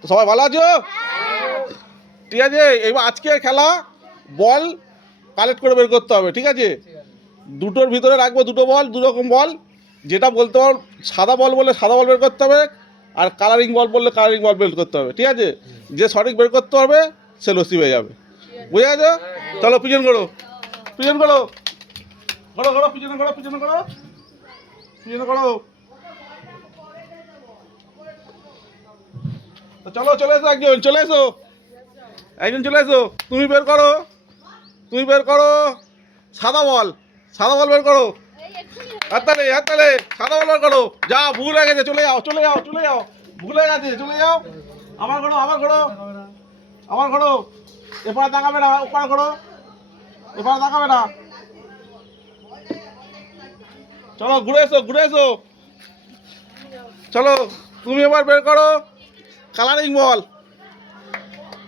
তো সবাই ভালো আছো? ঠিক আছে, এবার আজকে খেলা বল কালেক্ট করে বের করতে হবে, ঠিক আছে? দুটোর ভিতরে রাখবো দুটো বল, দু রকম বল। যেটা বলতে পার সাদা বল বললে সাদা বল বের করতে হবে, আর কালারিং বল বললে কালারিং বল বের করতে হবে, ঠিক আছে? যে সঠিক বের করতে পারবে সে লস্যি হয়ে যাবে, বুঝে গেছো? চলো পিছন করো, পিছন করো, করো করো, পিছনে করো, পিছনে করো, পিছনে করো। তো চলো, চলে এসো, একজন চলে এসো, একজন চলে এসো। তুমি বের করো, তুমি বের করো সাদা বল, সাদা বল বের করো। হাততালি হাততালি, সাদা বল বের করো। যা ভুল হয়ে গেছে, চলে যাও চলে যাও চলে যাও, ভুল হয়ে গেছে চলে যাও। আমার ঘোড়ো, আমার ঘোড়ো, আমার ঘোড়ো। এপারে তাকাবে না, ওপারে ঘোড়ো, এপারে তাকাবে না। চলো ঘুরে এসো, ঘুরে এসো। চলো তুমি এবার বের করো কালারিং বল,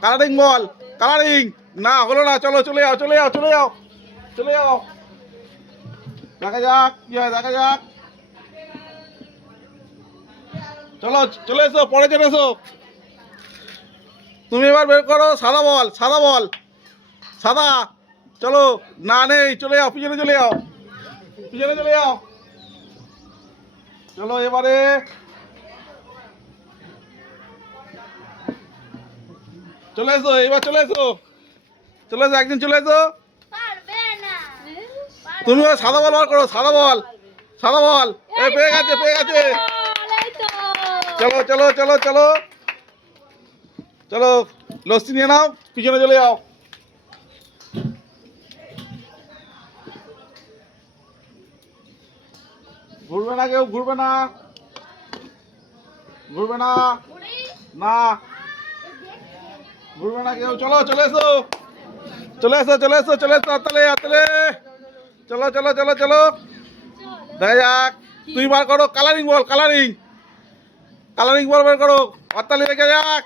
কালারিং বল, কালারিং। না হলো না, চলো চলে যাও চলে যাও চলে যাও চলে যাও। দেখা যাক কি হয়, দেখা যাক। চলো চলে এসো, পরে চলে এসো। তুমি এবার বের করো সাদা বল, সাদা বল, সাদা। চলো, না নেই, চলে যাও, পিছনে চলে যাও, পিছনে চলে যাও। চলো এবারে চলে এসো, এবার চলে এসো, চলে এসো, একদিন চলে এসো। তুমি সাদা বল বার করো, সাদা বল, সাদা বল। পেয়ে গেছে, পেয়ে গেছে। চলো চলো চলো চলো চলো, লস্যি নিয়ে নাও, পিছনে চলে যাও। ঘুরবে না কেউ, ঘুরবে না, ঘুরবে না, না ঘুরবে না কেউ। চলো চলে এসো, চলে এসো, চলে এসো, চলে এসো, হাততালি হাততালি। চলো চলো চলো চলো, দেখা যাক। তুই বার করো কালারিং বল, কালারিং, কালারিং বল বের করো। হাততালি দেখা যাক,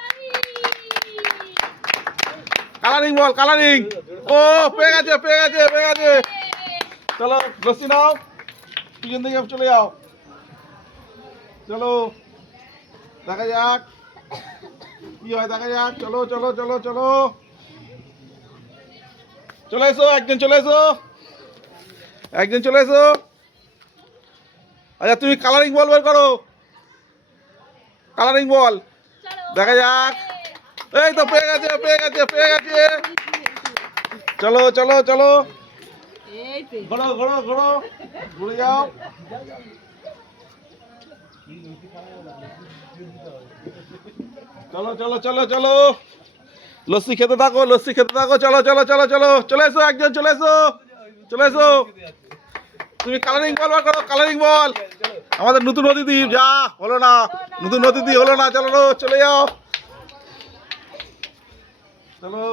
কালারিং বল, কালারিং। ও পেয়ে গেছে, পেয়ে গেছে, পেয়ে গেছে। চলো লস্যি নাও, পিছন দিকে চলে যাও। চলো দেখা যাক কি হয়, দেখা যাক। চলো চলো চলো চলো, চলে এসো, একজন চলে এসো, একজন চলে এসো। আচ্ছা তুমি কালারিং বল বের করো, কালারিং বল, দেখা যাক। এই তো পেয়ে গেছে, পেয়ে গেছে, পেয়ে গেছে। চলো চলো চলো, ঘোরো ঘোরো ঘোরো, ঘুরে যাও। চলো চলো চলো চলো, লস্যি খেতে থাকো, লস্যি খেতে থাকো। চলো চলো চলো চলো, চলে এসো, একজন চলে এসো, চলে এসো। তুমি কালারিং বল বার করো, কালারিং বল। আমাদের নতুন অতিথি, যা হলো না, নতুন অতিথি হলো না। চলো চলে যাও, চলো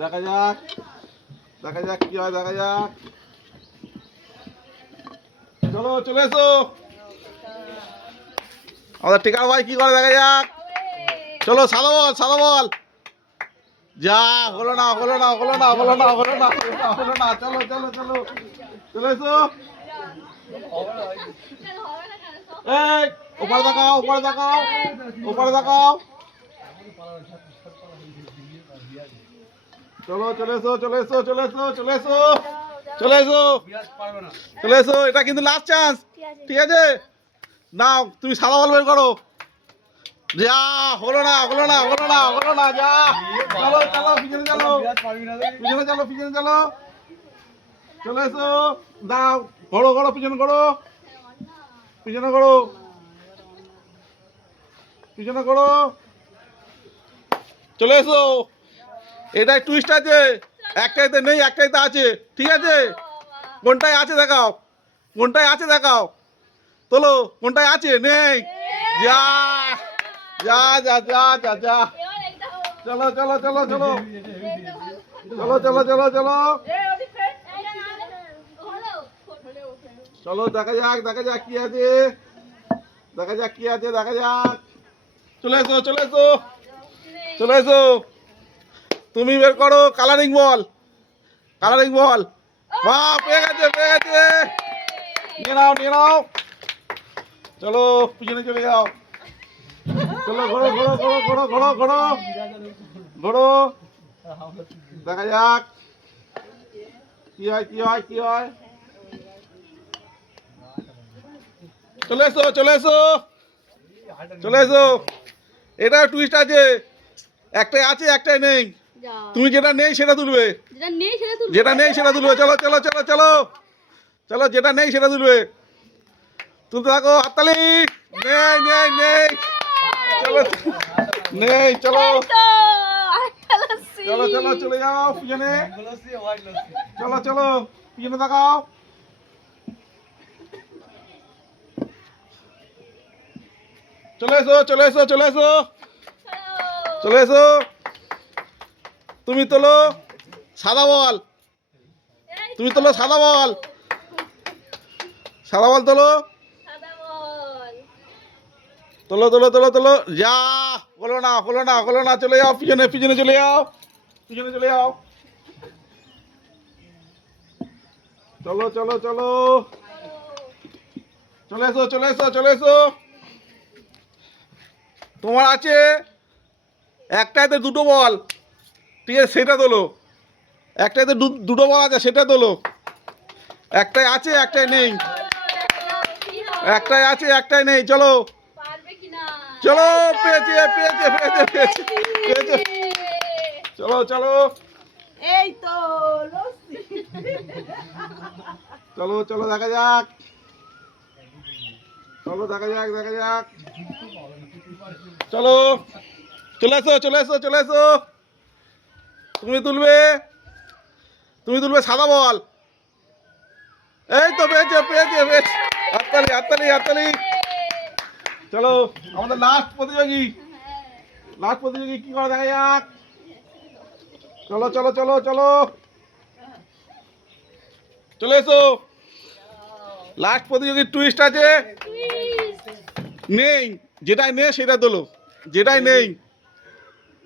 দেখা যাক, দেখা যাক কি হয়, দেখা যাক। চলো চলে এসো, আমাদের টিকার ভাই কি করে, দেখা যাক। চলো সাদা বল, সাদা বল। যা হলো না, হলো না, হলো না, হলো না, হলো না, হলো না। চলো চলো চলো, চলে এসো। এই ওপারে দেখাও, ওপারে দেখাও, ওপারে দেখাও। চলো চলে এসো, চলে এসো, চলে এসো, চলে এসো, চলে এসো, চলে এসো। এটা কিন্তু লাস্ট চান্স, ঠিক আছে? নাও তুমি সাদা বল বের করো। যা হলো না, হলো না, হলো না, হলো না। যা চলো চলো, পিছনে চলো, পিছনে চলো, পিছনে চলো, চলে এসো। দাও, ঘোরো ঘোরো, পিছনে ঘোরো, পিছনে ঘোরো, পিছনে ঘোরো, চলে এসো। এটাই টুইস্ট আছে, একটাইতে নেই, একটাইতে আছে, ঠিক আছে? কোনটায় আছে দেখাও, কোনটায় আছে দেখাও, তোলো, কোনটায় আছে, নেই। যা যা যা যা যা যা। চলো চলো চলো চলো, চলো চলো চলো চলো, চলো দেখা যাক, দেখা যাক কি আছে, দেখা যাক কি আছে, দেখা যাক। চলে এসো, চলে এসো, চলে এসো। তুমি বের করো কালারিং বল, কালারিং বল। বাহ পেয়ে গেছে, পেয়ে গেছে। নিয়ে নাও, নিয়ে নাও, চলো পিছনে চলে যাও, চলো ঘোরো ঘোরো ঘোরো ঘোরো ঘোরো ঘোরো ঘোরো, দেখা যাক কি হয় কি হয় কি হয়। চলে এসো চলে এসো চলে এসো। এটা টুইস্ট আছে, একটাই আছে একটাই নেই। তুমি যেটা নেই সেটা তুলবে, যেটা নেই সেটা তুলবে। চলো চলো চলো চলো চলো, যেটা নেই সেটা তুলবে। তুলতে থাকো, হাততালি। নেই নেই নেই, চলো নেই, চলো চলো চলো চলে যাও পিছনে, চলো চলো পিছনে তাকাও। চলে এসো চলে এসো চলে এসো চলে এসো। তুমি তোলো সাদা বল, তুমি তোলো সাদা বল, সাদা বল তোলো, তোলো তোলো তোলো তোলো। যা হলো না হলো না হলো না, চলে যাও পিছনে পিছনে চলে যাও, পিছনে চলে যাও। চলো চলো চলো চলে এসো চলে এসো চলে এসো। তোমার আছে একটাতে দুটো বল, ঠিক আছে সেটা তোলো। একটাতে দুটো বল আছে সেটা তোলো। একটাই আছে একটাই নেই, একটাই আছে একটাই নেই। চলো চলো, পেয়েছে পেয়েছে পেয়েছে পেয়েছে পেয়েছে। চলো চলো এই তো চলো চলো, দেখা যাক, চলো দেখা যাক দেখা যাক। চলো চলে এসো চলে এসো চলে এসো। তুমি তুলবে, তুমি তুলবে সাদা বল। এই তো পেয়েছে পেয়েছে পেয়েছে, হাততালি হাততালি হাততালি। চলো আমাদের লাস্ট প্রতিযোগী, লাস্ট প্রতিযোগী কি করে দেখা যাক। চলো চলো চলো চলো চলে এসো। লাস্ট প্রতিযোগীর টুইস্ট আছে, নেই যেটাই নেই সেটা তোলো, যেটাই নেই,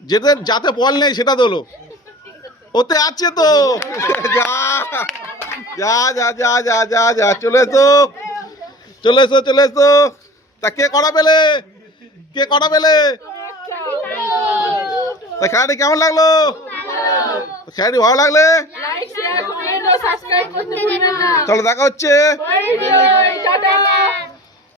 যেটা যাতে বল নেই সেটা তোলো। ওতে আছে তো, যা যা যা যা যা যা যা। চলে এসো চলে এসো চলে এসো। তা কে করা পেলে, কে করা পেলে? তা খেলাটি কেমন লাগলো? খেলাটি ভালো লাগলে লাইক শেয়ার কমেন্ট ও সাবস্ক্রাইব করতে ভুলবেন না। চলো দেখা হচ্ছে।